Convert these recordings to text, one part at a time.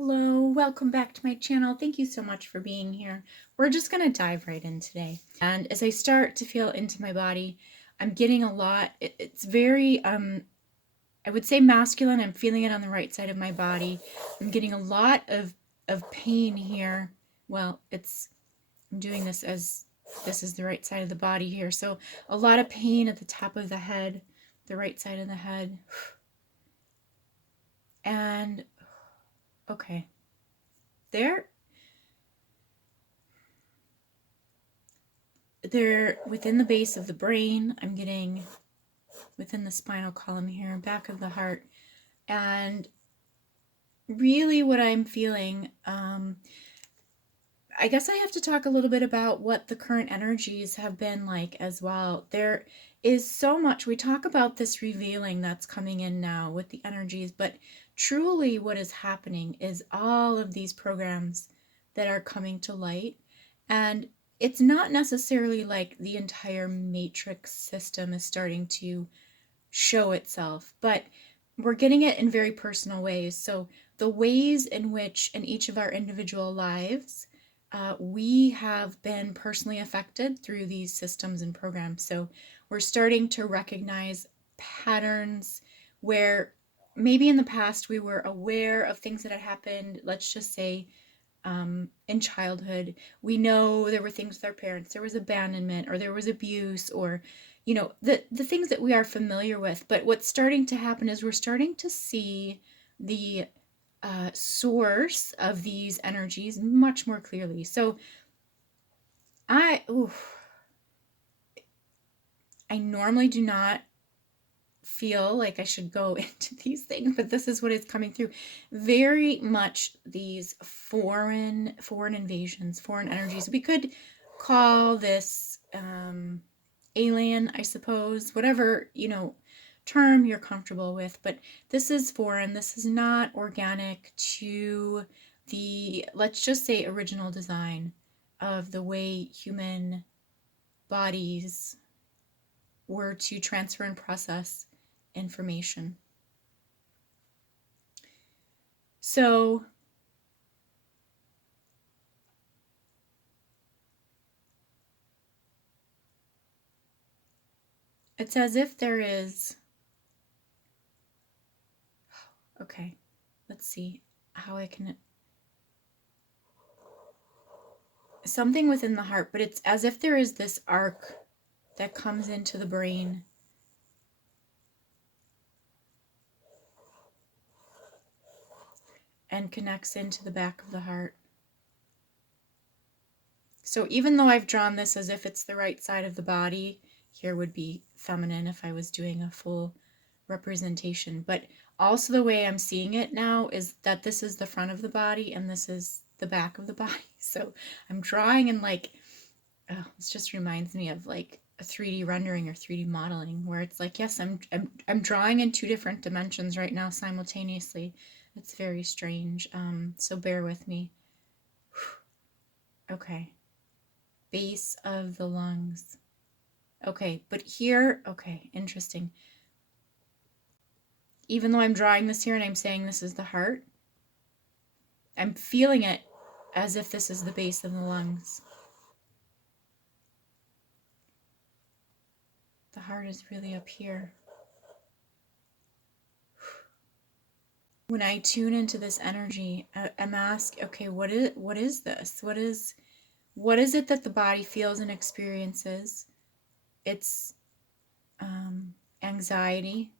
Hello, welcome back to my channel. Thank you so much for being here. We're just going to dive right in today. And as I start to feel into my body, I'm getting a lot, it's very, I would say masculine. I'm feeling it on the right side of my body. I'm getting a lot of pain here. Well, I'm doing this as this is the right side of the body here. So a lot of pain at the top of the head, the right side of the head. And okay, they're within the base of the brain. I'm getting within the spinal column here, back of the heart. And really what I'm feeling, I guess I have to talk a little bit about what the current energies have been like as well. There is so much, we talk about this revealing that's coming in now with the energies, but truly what is happening is all of these programs that are coming to light. And it's not necessarily like the entire matrix system is starting to show itself, but we're getting it in very personal ways. So the ways in which in each of our individual lives, we have been personally affected through these systems and programs. So we're starting to recognize patterns where maybe in the past we were aware of things that had happened, let's just say in childhood. We know there were things with our parents, there was abandonment or there was abuse, or the things that we are familiar with. But what's starting to happen is we're starting to see the source of these energies much more clearly. So I normally do not feel like I should go into these things, but this is what is coming through. Very much these foreign invasions, foreign energies. We could call this alien, I suppose, whatever, term you're comfortable with, but this is foreign. This is not organic to the, let's just say, original design of the way human bodies were to transfer and process information. So it's as if there is, okay, let's see how I can, something within the heart, but it's as if there is this arc that comes into the brain and connects into the back of the heart. So even though I've drawn this as if it's the right side of the body, here would be feminine if I was doing a full representation, but also the way I'm seeing it now is that this is the front of the body and this is the back of the body. So I'm drawing in like, oh, this just reminds me of like a 3D rendering or 3D modeling where it's like, yes, I'm drawing in two different dimensions right now simultaneously. It's very strange. So bear with me. Okay. Base of the lungs. Okay, but here, okay, interesting. Even though I'm drawing this here and I'm saying this is the heart, I'm feeling it as if this is the base of the lungs. The heart is really up here. When I tune into this energy, I'm asking, okay, what is this? What is it that the body feels and experiences? It's anxiety,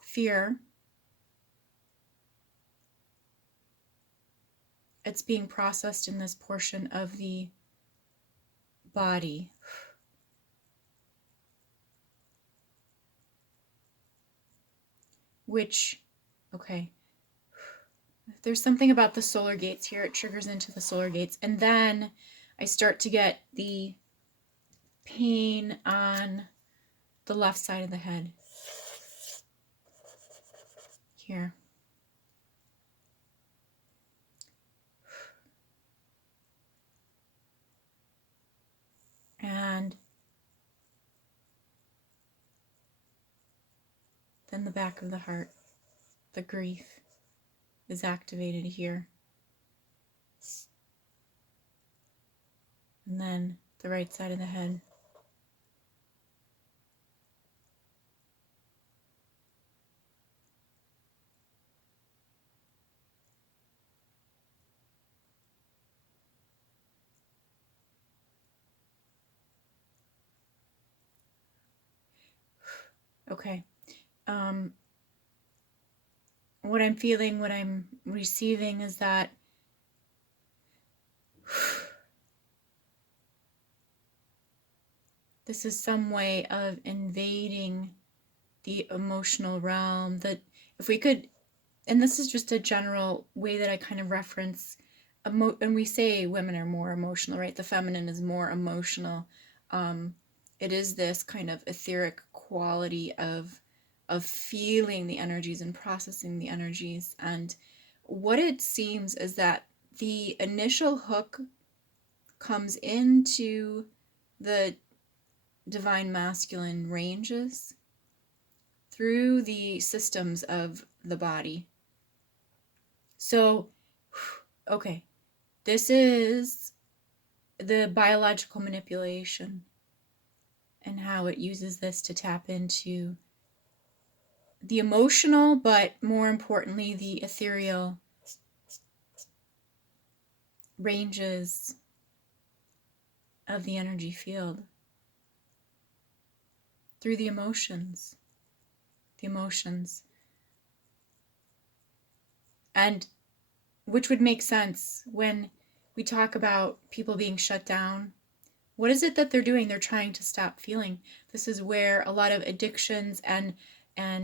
fear. It's being processed in this portion of the body. Which, okay, there's something about the solar gates here. It triggers into the solar gates. And then I start to get the pain on the left side of the head. Here. And then the back of the heart, the grief, is activated here. And then the right side of the head. Okay. What I'm feeling, what I'm receiving is that this is some way of invading the emotional realm. That if we could, and this is just a general way that I kind of reference, and we say women are more emotional, right? The feminine is more emotional. It is this kind of etheric quality of feeling the energies and processing the energies. And what it seems is that the initial hook comes into the divine masculine ranges through the systems of the body. So, okay, this is the biological manipulation and how it uses this to tap into the emotional, but more importantly, the ethereal ranges of the energy field through the emotions. The emotions. And which would make sense when we talk about people being shut down. What is it that they're doing? They're trying to stop feeling. This is where a lot of addictions and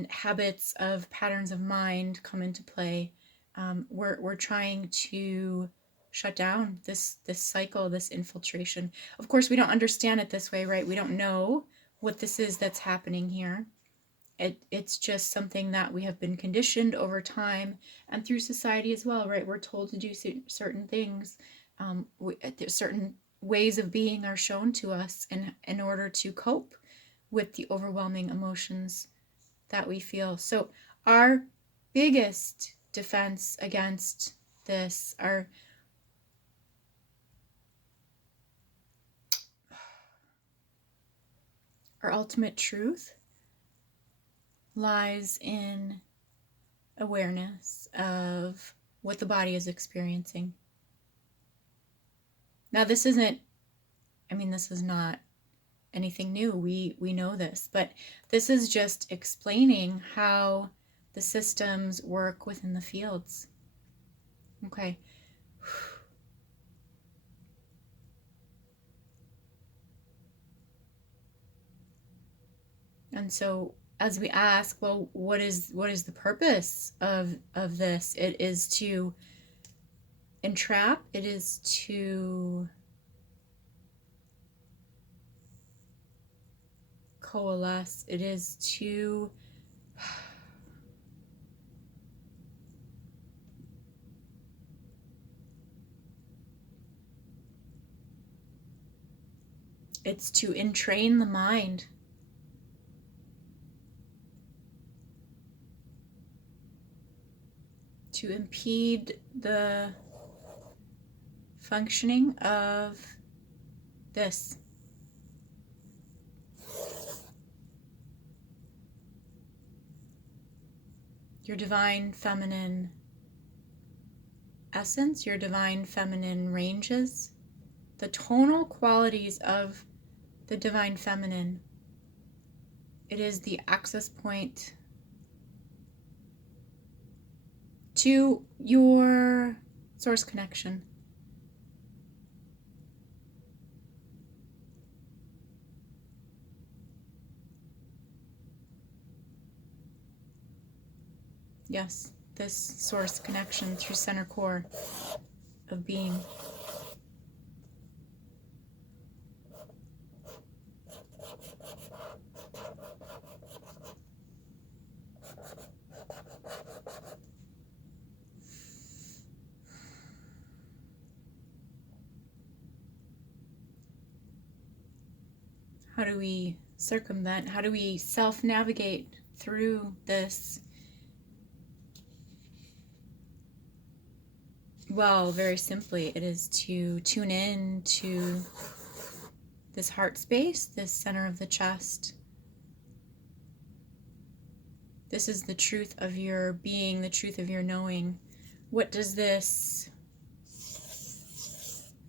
habits of patterns of mind come into play. We're trying to shut down this cycle, this infiltration. Of course, we don't understand it this way, right? We don't know what this is that's happening here. It's just something that we have been conditioned over time and through society as well, right? We're told to do certain things. Certain ways of being are shown to us in order to cope with the overwhelming emotions that we feel. So our biggest defense against this, our ultimate truth lies in awareness of what the body is experiencing. Now, this is not anything new. We know this, but this is just explaining how the systems work within the fields. Okay. And so as we ask, well, what is the purpose of this? It is to entrap, it is to coalesce, it is to it's to entrain the mind. To impede the functioning of this. Your divine feminine essence, your divine feminine ranges, the tonal qualities of the divine feminine. It is the access point to your source connection. Yes, this source connection through center core of being. How do we circumvent? How do we self-navigate through this Well, very simply, it is to tune in to this heart space, this center of the chest. This is the truth of your being, the truth of your knowing. What does this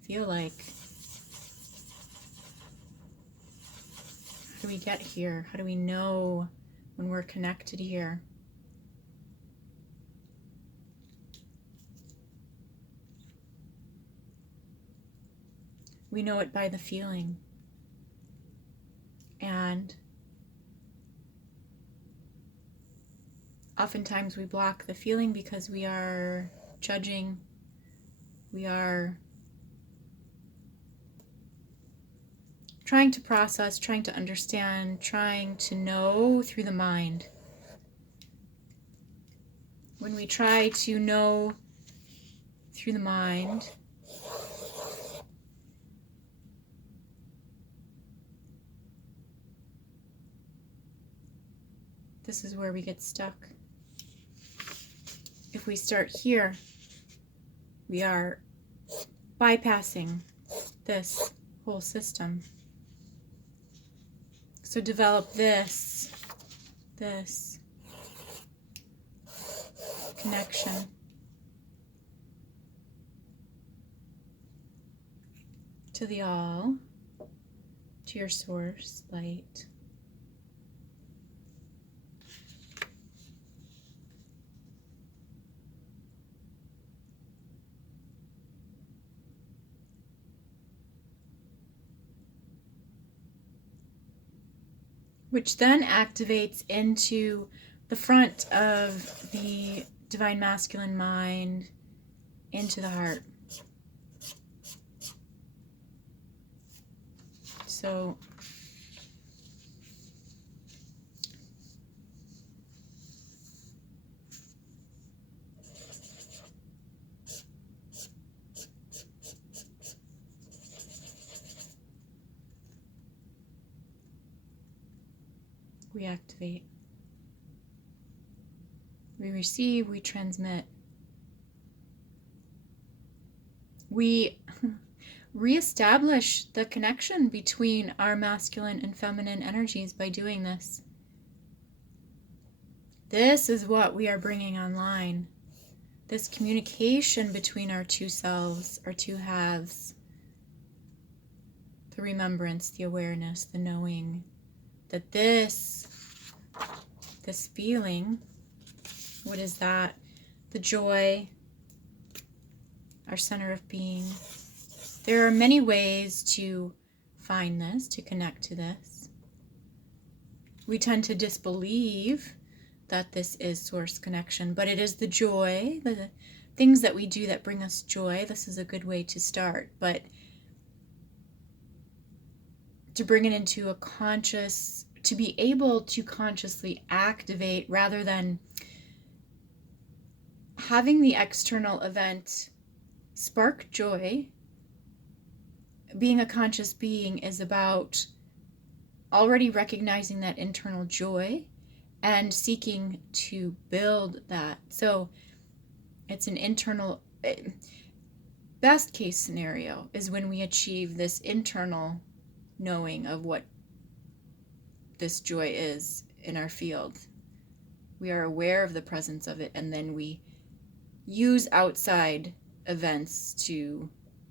feel like? How do we get here? How do we know when we're connected here? We know it by the feeling. And oftentimes we block the feeling because we are judging. We are trying to process, trying to understand, trying to know through the mind. When we try to know through the mind, this is where we get stuck. If we start here, we are bypassing this whole system. So develop this connection to the all, to your source light. Which then activates into the front of the divine masculine mind, into the heart. So we activate. We receive, we transmit. We reestablish the connection between our masculine and feminine energies by doing this. This is what we are bringing online. This communication between our two selves, our two halves. The remembrance, the awareness, the knowing that this feeling, what is that? The joy, our center of being. There are many ways to find this, to connect to this. We tend to disbelieve that this is source connection, but it is the joy, the things that we do that bring us joy. This is a good way to start, but to bring it into a conscious, to be able to consciously activate rather than having the external event spark joy. Being a conscious being is about already recognizing that internal joy and seeking to build that. So it's an internal, best case scenario is when we achieve this internal knowing of what this joy is in our field. We are aware of the presence of it, and then we use outside events to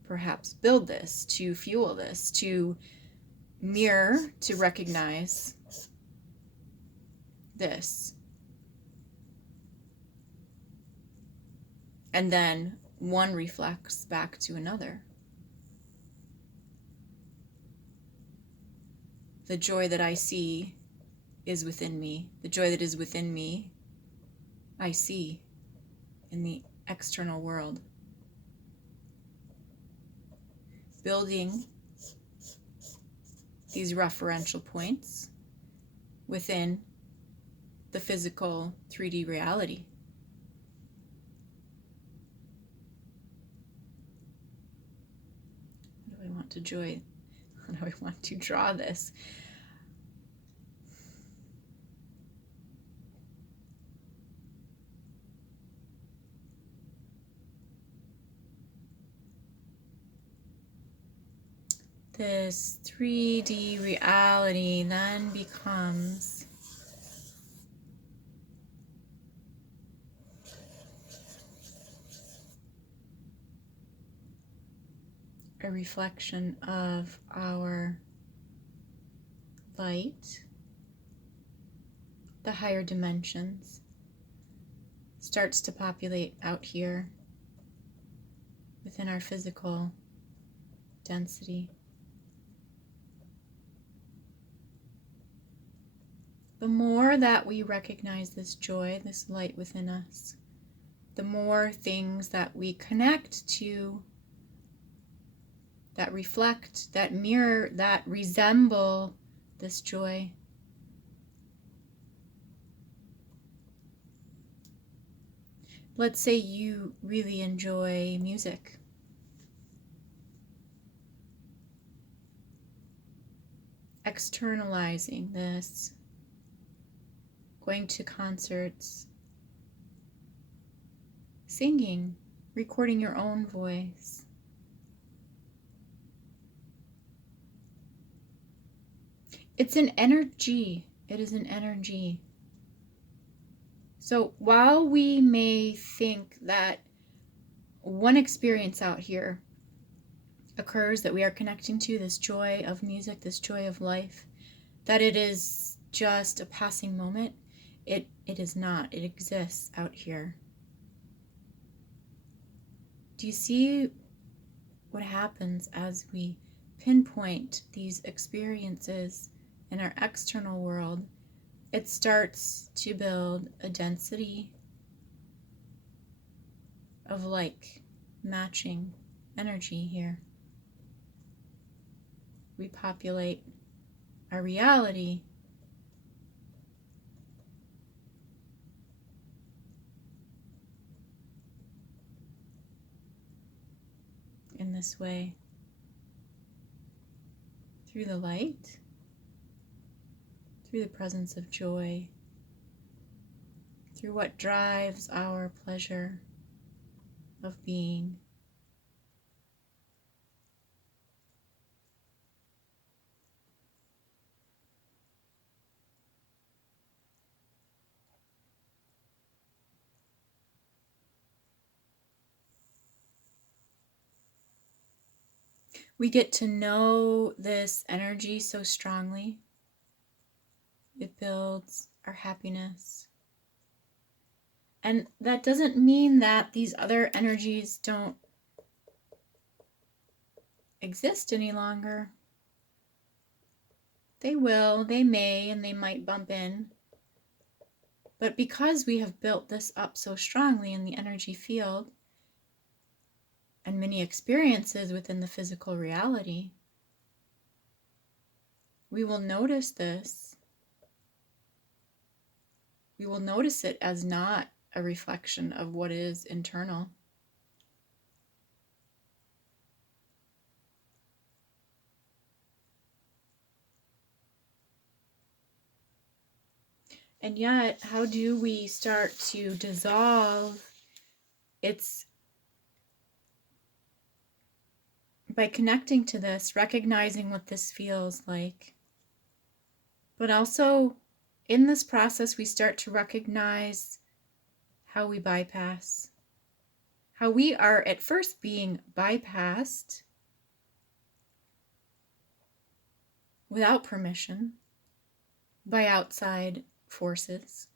perhaps build this, to fuel this, to mirror, to recognize this. And then one reflects back to another. The joy that I see is within me. The joy that is within me, I see in the external world. Building these referential points within the physical 3D reality. How do I want to joy? How do I want to draw this? this 3D reality then becomes a reflection of our light. The higher dimensions starts to populate out here within our physical density. The more that we recognize this joy, this light within us, the more things that we connect to, that reflect, that mirror, that resemble this joy. Let's say you really enjoy music. Externalizing this, going to concerts, singing, recording your own voice. It's an energy. It is an energy. So while we may think that one experience out here occurs that we are connecting to, this joy of music, this joy of life, that it is just a passing moment, it is not. It exists out here. Do you see what happens as we pinpoint these experiences in our external world? It starts to build a density of like matching energy here. We populate our reality in this way through the light, through the presence of joy, through what drives our pleasure of being. We get to know this energy so strongly. It builds our happiness. And that doesn't mean that these other energies don't exist any longer. They will, they may, and they might bump in. But because we have built this up so strongly in the energy field and many experiences within the physical reality, we will notice this. We will notice it as not a reflection of what is internal. And yet, how do we start to dissolve? It's by connecting to this, recognizing what this feels like. But also, in this process, we start to recognize how we bypass, how we are at first being bypassed without permission by outside forces.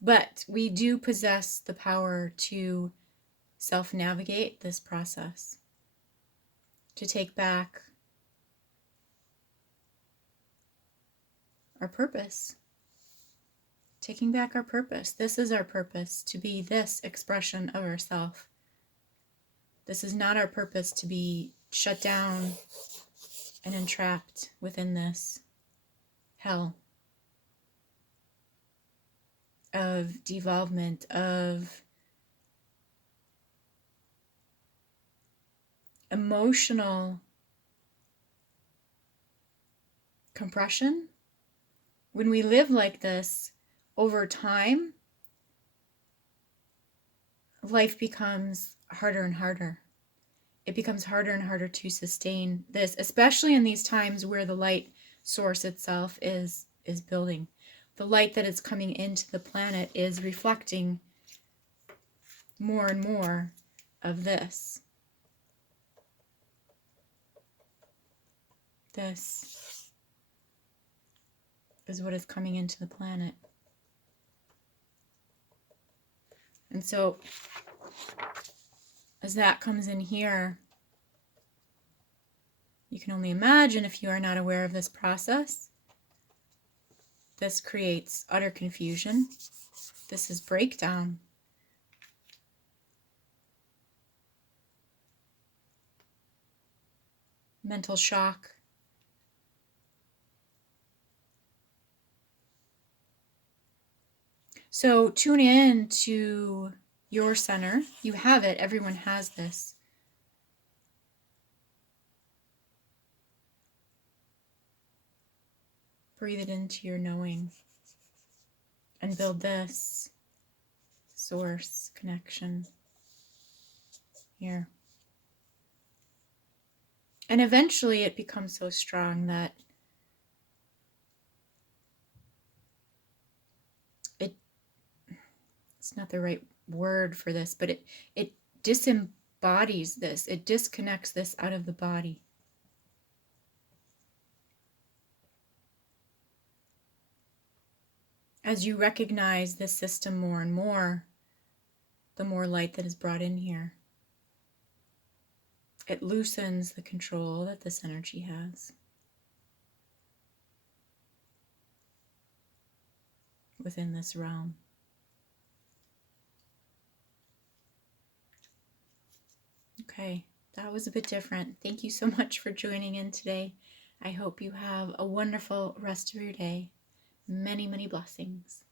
But we do possess the power to self-navigate this process, to take back our purpose. Taking back our purpose. This is our purpose, to be this expression of ourself. This is not our purpose to be shut down and entrapped within this hell of devolvement, of emotional compression. When we live like this, over time, life becomes harder and harder. it becomes harder and harder to sustain this, especially in these times where the light source itself is building. The light that is coming into the planet is reflecting more and more of this. This is what is coming into the planet. And so as that comes in here, you can only imagine, if you are not aware of this process, this creates utter confusion. This is breakdown. Mental shock. So tune in to your center. You have it. Everyone has this. Breathe it into your knowing and build this source connection here. And eventually it becomes so strong that it's not the right word for this, but it disembodies this. It disconnects this out of the body. As you recognize this system more and more, the more light that is brought in here. It loosens the control that this energy has within this realm. Okay, that was a bit different. Thank you so much for joining in today. I hope you have a wonderful rest of your day. Many, many blessings.